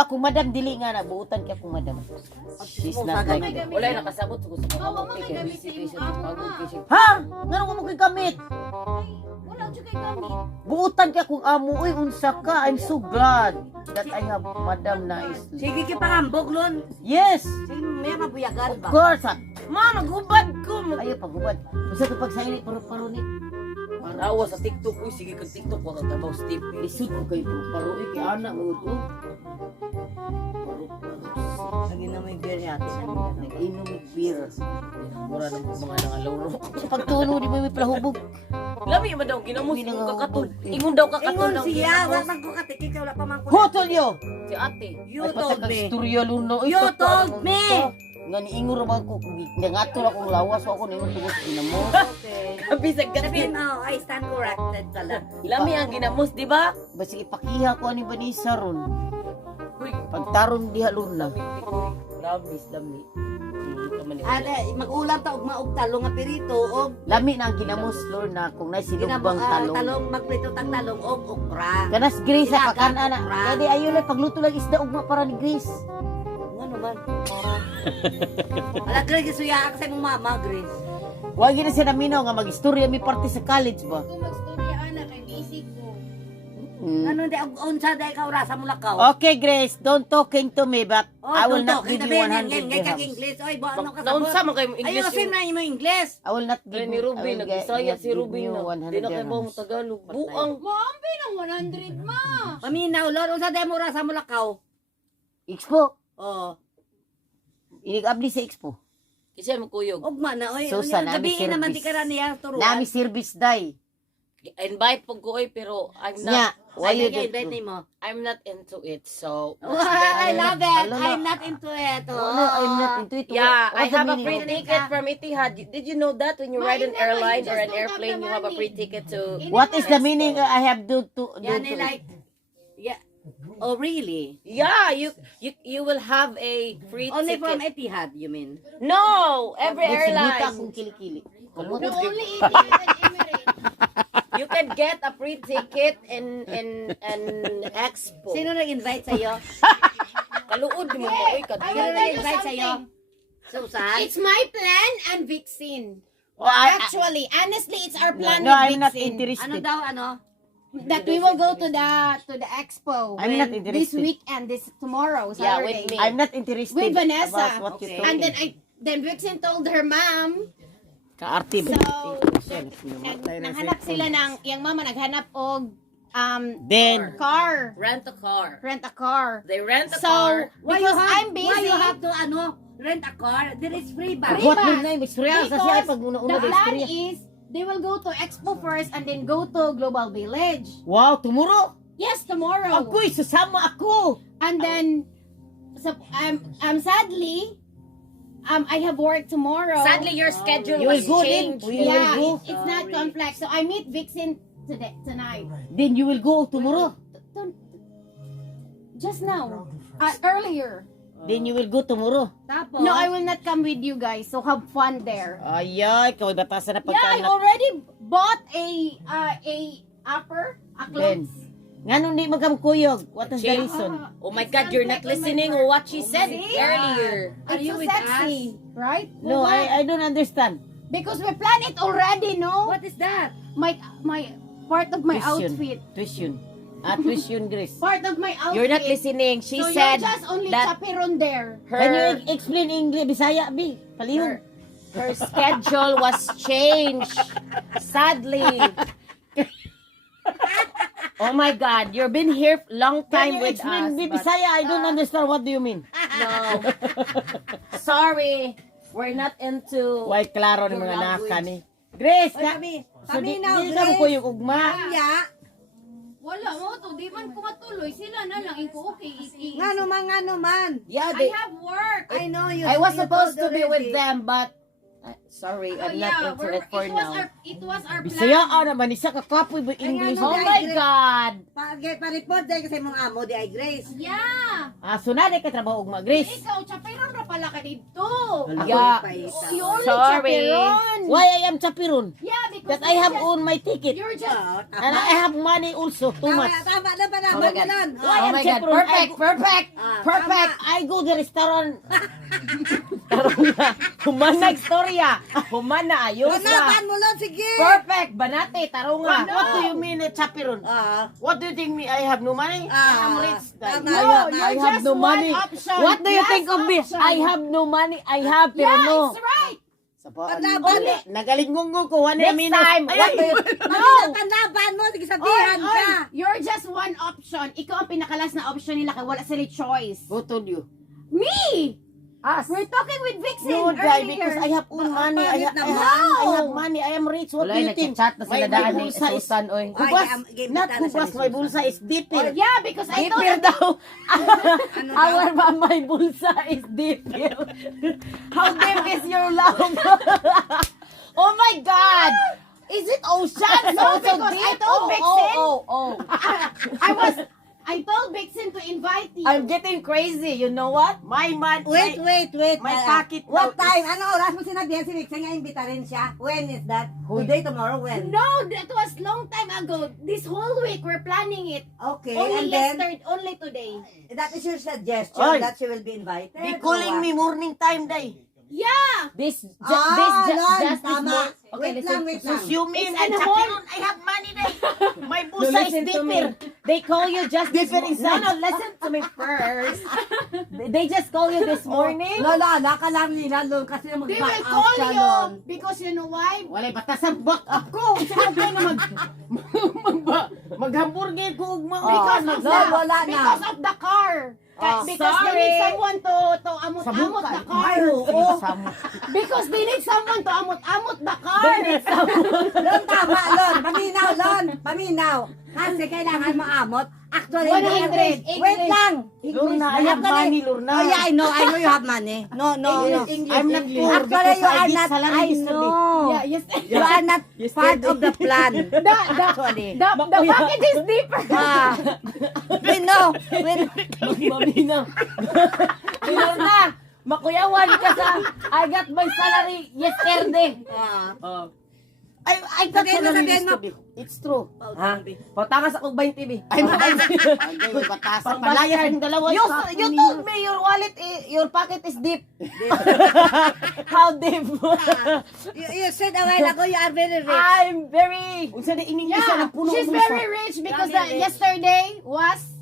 Ako madam dili nga na buutan kay akong madam. She's not like that. Wala nakasabot sa gusto ko. Bawa mga gamit sa imong ama. Ha? Ngano ko mo kay gamit? Wala jud kay gamit. Buutan kay akong amo oy unsa ka? I'm so glad that I have madam na is. Sige ki pangambog lon. Yes. Sige may mabuyagan Of ba? course. Ha? Ma, nagubad ko. Ayo pagubad. Usa to pagsayli paro-paroni. Manawa sa TikTok. Uy, sige kag TikTok. Wala ka trabaho sa TV. Lisod ko kay paro-paroni kay anak mo ko. Lagi na may beer yata sa nila. Nag-inom ng beer. Mura ng mga nangaloro. Pagtuno di mo may plahubog. Lami ba daw? Ginamos Hindi yung na kakatol. nga. Ingon daw kakatol. Ingon ng siya, ginamos. wala man ko katikik, wala pa man ko. Hotol yo. Si ate. You Ay, told me. Storya luno. You told me. Nga niingon ra man ko. Nangatol akong lawas ako ningon tungod sa ginamos. Okay. Kabisag ka. Sabihin mo, I stand corrected pala. Lami ang ginamos, di ba? Basta ipakiha ko ani Vanessa ron. Uy, Pagtaron diha luna. Promise, lami. Ada mag-ulam ta og maog talong nga pirito og Lami na ang ginamos lorna kung nay sinugbang talong. talong magprito tag talong og okra. Kanas Grace sa Ilaga, pakan-ana. okra. Kaya di ayo lang pagluto lang isda ugma para ni Grace. Ano man? Ala Grace suya ka sa imong mama Grace. Wa gyud na siya naminaw nga magistorya mi parte sa college ba. Kung magstorya ana kay busy ko. Ano di og unsa day ka orasa mo lakaw? Okay Grace, don't talking to me but Oh, I will not don't give talk. you Sabihin, 100 ngay kag dirhams. English. Oy, bo ano ka Naunsa man kayo English Ayun, sin na imo English. I will not give Ni Ruby, nag-Bisaya si Ruby you na. 100 Di na kayo dirhams. mo Tagalog. Buang. Maambi ng 100 ma. Paminaw lord unsa day mo orasa mo lakaw? Expo. Oh, Inig-abli sa Expo. Kasi mo kuyog. ugma na oy. Susan, Gabi service. naman di ka ra niya turuan. Nami service day. Invite po ko pero I'm Nya, not. why you Ay, do? invite mo. I'm not into it. So, Oh, I love it. Hello, I'm not into it. No, I'm not into it. yeah, I What's the have a meaning free of it? ticket from Etihad. Did you know that when you Ma, ride an hindi, airline you or just an don't have airplane, the you have a free money. ticket to? What is the meaning I have to Yan do to like, yeah. Oh, really? Yeah, you will have a free Only from ticket. Etihad, you mean? No, every Buta airline. akong kilikili. No, only Etihad and Emirates. You can get a free ticket in Expo. Sino nag-invite sa'yo? Kaluod mo mo oy Sino kadto. nag-invite sa'yo? Susan? It's my plan and Vixen. Oh, Actually, honestly, it's our plan No, I'm with not Vixen. Ano interested. daw, ano? That we will go to the expo. I'm not this interested. weekend, this tomorrow, Yeah, Saturday. with me. I'm not interested. With Vanessa. About what Okay. you're And talking. then Vixen told her mom. Kaarte ba? So, naghanap sila ng, yung mama naghanap og Then, car. Rent a car. Rent a car. They rent a So, car. because I'm busy. Why you have to, ano, rent a car? There is free ba? Free what bus. yun na yung istorya? Sa siya ay pag una-una the ba plan istorya? is, they will go to Expo first and then go to Global Village. Wow, tomorrow? Yes, tomorrow. Ako'y susama ako. And then, so, sadly, I have work tomorrow. Sadly, your schedule You will was go then. changed. You Yeah, will go. it's not complex. So I meet Vixen tonight. Then you will go tomorrow. Just now. Earlier. Then you will go tomorrow. Tapos, No, I will not come with you guys. So have fun there. Ayay, kaway batasan na Yeah, I pagkaanak. already bought a upper, a Ben. clothes. Nga nung di magkamukuyog, what is the Chill. reason? Oh my God, you're not listening to what she said See? earlier. Are It's you so with sexy, right? No, I don't understand. Because we plan it already, no? what is that? My part of my Tuition. outfit. Tuition. Tuition, Grace. Part of my outfit. You're not listening. She so said you're just only that chaperon there. Can you her explain English, Bisaya, Bi? Palihog. her schedule was changed. Sadly. Oh my God, you've been here long Can time you with explain us. Bi? but Bisaya? I don't understand. What do you mean? No. Sorry, we're not into. Why klaro ni Your mga language. naka ni. Grace, Oy, na, kami. so Kami di na, na Grace. mo kuyog ugma. Ya. Wala mo to, di man ko matuloy. Sila na lang, iko okay. Nga naman. Yeah, I have work. I know you. I was you supposed to told be with already. them, but sorry, I'm not into it for now. It was our plan. Bisaya naman isa ka kapoy ba English? nga, Oh no, my God! Pa-report dahil kasi mong amo di ay Grace. Yeah. Sunade ka trabaho ugma, Grace. Ikaw, chaperon ra pala wala ka dito. Yeah. You only Sorry. chaperon. Why I am chaperon? Yeah, because That I have own my ticket. you're just And I have money also, too much. Tama na ba na? Oh my God. Bulan. Why Oh am my God, chaperon? perfect, perfect. Perfect. I go the restaurant. Tarunga. Humanag storya. Humana ayos Panaban mo lang, sige. Perfect, banate, tarunga. What do you mean chaperon? What do you think me? I have no money? I am rich. Tama. I have no money. What do you think of me? I have no money. I have, pero no. That's right. Panaban mo. Nagalingong ko. Next time, what do you... Panaban mo, sige sabihan ka. You're just one option. Ikaw ang pinakalas na option nila kaya wala sila choice. Who told you? Me! Us. We're talking with Vixen No, guy, because I earlier. have own money. I have money. I am rich. What do Wala, you think? nagchat na sila My daan ni bulsa is Susan, oy. Hubas. Ay, Not game hubas. My bulsa is deeper. Yeah, because I told Deeper daw. Ano Our my bulsa is deeper. How deep is your love? Oh my God! Is it ocean? No, So because I told Vixen. Oh. I told Vixen to invite you. I'm getting crazy. You know what? My man. Wait. My pocket What now time? Ano oras mo sinabihan si Vixen nga imbita rin siya? When is that? Today, tomorrow, when? No, that was long time ago. This whole week we're planning it. Okay, Only and then, yesterday, only today. that is your suggestion Oy. that she will be invited? Be calling me morning time, day. Yeah. This Lon, just this tama. morning. Okay, Wait listen. lang. So you mean It's I an chaperon? I have money, day. My No, bulsa is listen to me. deeper. They call you just this Different morning. No, inside. listen to me first. They just call you this morning. Lola, alaka lang nila, Lon, kasi They mag-back will out call siya, you Lon. because you know why? Wala batasan back up ko. Saan ka na mag-hamburger ko ug Because of no, the wala na. because of the car. Because they sorry. need someone to amot-amot the car. Because they need someone to amot-amot the car. Lon, tama, Lon. Paminaw. Kasi kailangan maamot. Actually, 100, wait lang. Lorna, I have money, Lorna. Oh yeah, I know you have money. No. I'm not poor Actually, because you I are get not, salary I yesterday. know. Yeah, yes. You are not part of the plan. The package is deeper. We know. Maminaw. Tingnan na. Makuyawan ka sa I got my salary yesterday. I got Sabihin mo, salary sabihin mo. yesterday. It's true. Ha? Patangas ako 20 bi. Ay, batasan. Palayas yung dalawa. You told me your wallet, your pocket is deep. How deep? You said a while ago you are very rich. I'm very... Unsa na ining isa Yeah, ng puno she's very rich because yesterday was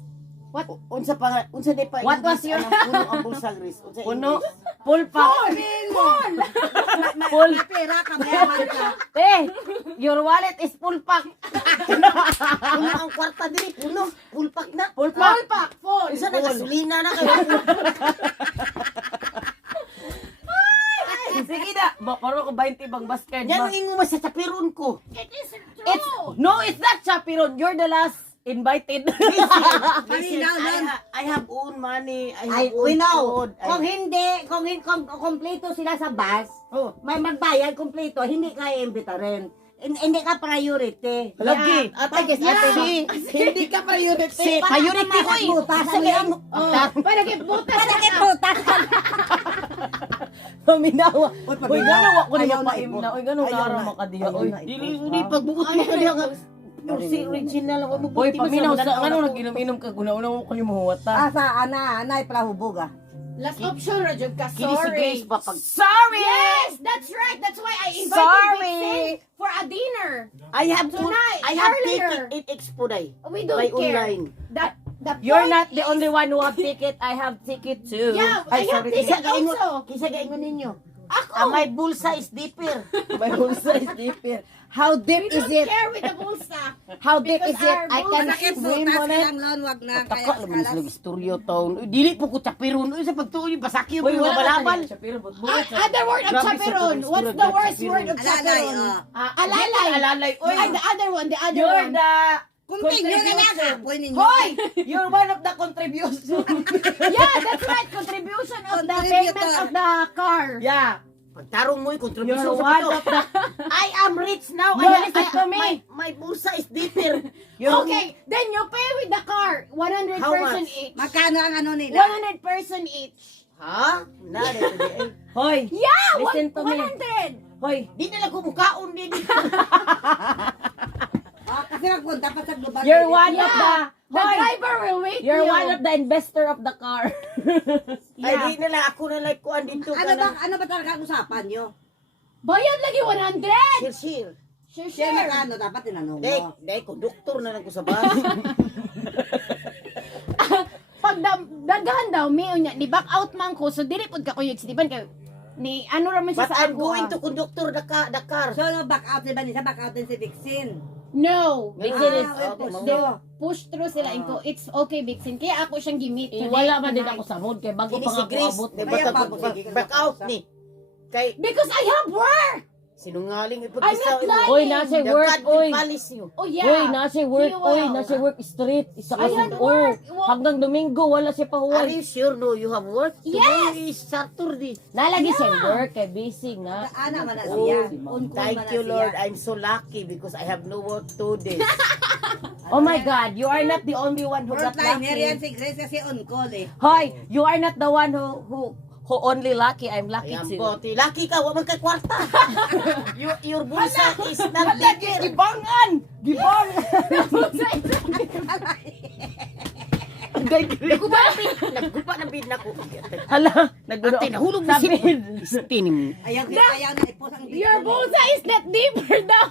Unsa pa What was your- puno ang bulsa gris? Unsa Puno. English? Full pack. Full. Pera ka, mayaman ka. Your wallet is full pack. Puno ang kwarta diri, puno. Full pack na. Full pack. full. Unsa na gasolina na kayo? Sige na. Paro ko 20 bang basket. Yan ang ingo sa chaperon ko. It is true. No, it's not chaperon. You're the last invited. Listen, Lon. I have own money. I have own We know. food. Kung hindi, kung kompleto sila sa bus, may magbayad kompleto, hindi ka iimbita rin. Hindi ka priority. Lagi. Ate, guess hindi ka priority. Si priority ko eh. Sige, Para kay butas. putas. Paminawa. Uy, gano'n ako na Ayaw na, mapaim na. Uy, gano'n Ayaw kara na. makadiya. Ayaw Uy, na. Dili pagbuot mo ka diha nga. Si original ang Uy, paminaw sa ano nag-inom-inom ka. Una-una mo ko yung mahuwata. Asa, anay palahubog ah. Last option, Rajog ka. Kini si Grace Sorry. pa pag Sorry! Yes, that's right. That's why I invited Sorry. Vixen for a dinner. I have Tonight, I have earlier. ticket in Expoday. We don't By care. online. The You're point not the is- only one who have ticket. I have ticket too. Yeah, I have sorry. ticket also. Kisa gaingon ninyo. Ako. My bulsa is deeper. My bulsa is deeper. How We deep is don't it? care with the bulsa. How deep Because is it? our I can bulsa swim on it. Lon, wag na. Taka naman sila istorya taon. Uy, dili po ko chaperon. Uy, sa pagtuloy, basakyo Uy, mo wala balabal. ka Shapiro, but Other word of Grabe sa chaperon. pag-explore What's the ng worst chaperon. word of Alalay, chaperon? oh. Alalay. Alalay. Uy, And the other one, the other you're one. the Continue na lang contribution. apoy ninyo. Hoy! You're one of the contribution. Yeah, that's right. Contribution of the Contributor. payment of the car. Yeah. Pagtarong mo, You're kontribusyon sa one pagto. of the... I am rich now. No, listen to me. My bulsa is deeper. Okay, then you pay with the car. 100 How person much? each. Magkano ang ano nila? 100 person each. Ha? Nari to di ay. Hoy, Yeah, listen to me. 100. Hoy, Di na lang kumukaon din. Kasi magpunta pa sa global. you're one of the The Hoy, driver will wait you're you. one of the investor of the car. Ay di na lang ako na like kuan dito ka Ano ba talaga ang usapan nyo? Bayad lagi 100. Sir. Sure, Siya sure. na dapat tinanong Dek, mo. ko doktor na lang ko sa bus. Pag dagahan daw, may unya, ni back out man ko, so dili pud ka kuyog si Diban kay ni ano raman siya But sa I'm ako. going to conductor the car. So, no, back out ni Vanessa, back out din si Vixen. No. Vixen is They push through sila inko. It's okay, Vixen. Kaya ako siyang gimit. Wala man din ako sa mood kay bago Kini pa si nga ako Grace, abot. di Kaya ba bago, sige, back out ni. Kay Because I have work. sinungaling I'm ipag-isa. not lying. Oy, nasa work, oy. Palis niyo. Oh yeah. Oy, nasa work, He oy, will. nasa work straight. Isa ka I had oh, work. Well, hanggang Domingo wala siya pa Are huwag. you sure no you have work? Yes. Today is Saturday. Nalagi siya work kay busy nga. Ana man na Oh, siya. Unkol man thank na you siya. Lord. I'm so lucky because I have no work 2 days. Oh my God, you are not the only one who got Frontliner yan lucky. si Grace kasi on-call eh. Hoy, you are not the one who only lucky. I'm lucky Ayan too. po, lucky ka, wa man kay kwarta. Your bulsa is not legit. Gibangan! Gibang! Naggupa ng bid na ko. Hala, naggulo. Ate, nahulog na Sabi. Stinim. Ayaw na ipos ang Your bulsa is not deeper daw.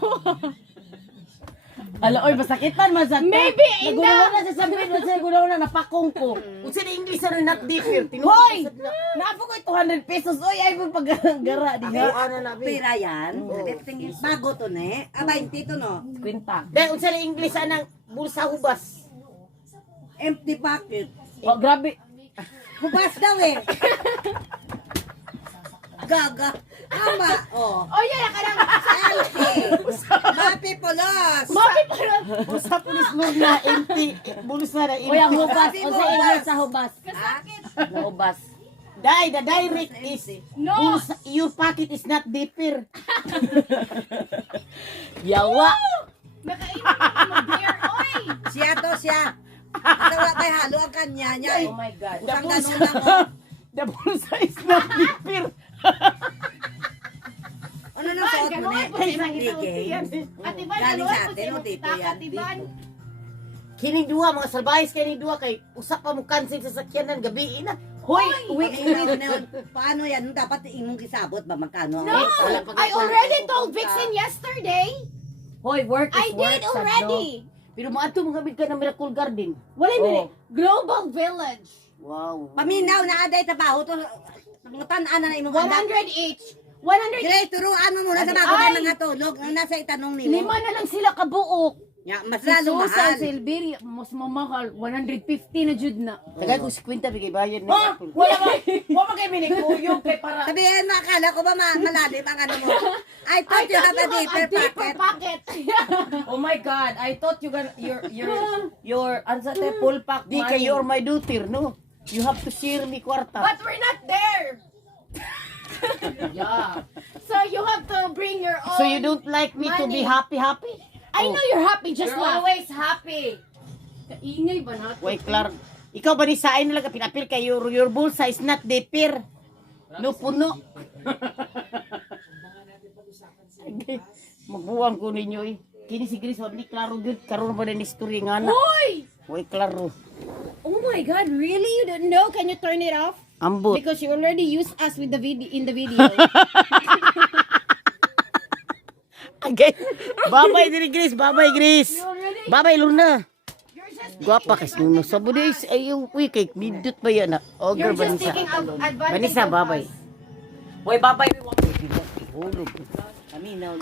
Hala, oy, masakitan man sa Maybe in Nagulo the... na sa sabihin, nagulo na, napakong ko. Unsa na English na not differ. Hoy! Napo ko 200 pesos. Oy, ay mo paggara di Ako ha. ana na bi. pera yan. Bago to ne. 20 to no. Kwenta. Dahil unsa na English anang bulsa hubas. Empty pocket. Oh, grabe. Hubas daw eh. Gaga. Ama. Oh. Oh yeah, kanang... Empty. Mapi pulos. Mapi pa rin. Bulsa pulis lorna empty. Bulsa na Oy, ang empty. hubas. Sabi O mo, sa English hubas. sa hubas. Kasakit. Na hubas. The direct is No. bulsa, your pocket is not deeper. Yawa. Nakainit ako mag-beer. Oy. Siya to siya. Wala may halo ang kanya niya. Oh my God. Usang ganun lang oh. The bulsa is not deeper. Ano na suot mo Ganuan ne? po siya ng Sige. itiyan. Ate Van, Galing ganuan sa po atin, siya o, ng dito taka, yan, Ate Van. Kining duha mga salbayes kining duha kay usap pa mo cancel sa sakyanan gabi na. Hoy, Paano yan? Dapat imong gisabot ba magkano? No, I already told Vixen yesterday. Hoy, work is I work. did sad, no? already. Pero maadto mo gamit ka ng Miracle Garden. Wala Oh. oh. Global Village. Wow. Paminaw na aday trabaho to. Tanaan na imong anak. 100 each. 100 Grace, turuan mo muna sa bago Ay! ng mga tulog. Ang nasa itanong nimo. Lima na lang sila kabuok. Ya, mas Si lalo Susan, mahal. si Elvira, mas mamahal. 150 na jud na. Tagay ko 50 bigay bayad Ha? na. Wala ba? Wala kayo minikuyog kay para... Sabihin mo, akala ko ba malalim ang ano mo? I thought you have a deeper pocket. pocket. Oh my God, I thought you gonna your ansa te full pack Di kay you're my daughter, no? You have to share me kwarta. But we're not there. Yeah. So you have to bring your own. So you don't like me to be money. happy? I know you're happy, just You're laugh. always happy. Kaingay ba natin? Wait, Clark. Ikaw ba ni sain na lang pinapil kay your bulsa is not deeper. No puno. Magbuwang ko ninyo eh. Kini si Grace, wag ni klaro good. Karoon ba na ni story nga na? Hoy! Wait, klaro. Oh my God, really? You don't know? Can you turn it off? Ambot. Because you already used us with the video in the video. Okay. Bye-bye, diri Grace. Bye-bye, Grace. You already. Bye-bye, Lorna. You're just. Guwapa kasi nung sa budis ay yung week midut ba yan na? Ogre You're just Vanessa. taking advantage Vanessa, of bye-bye. us. Hoy, bye-bye. Hulog. Kami na.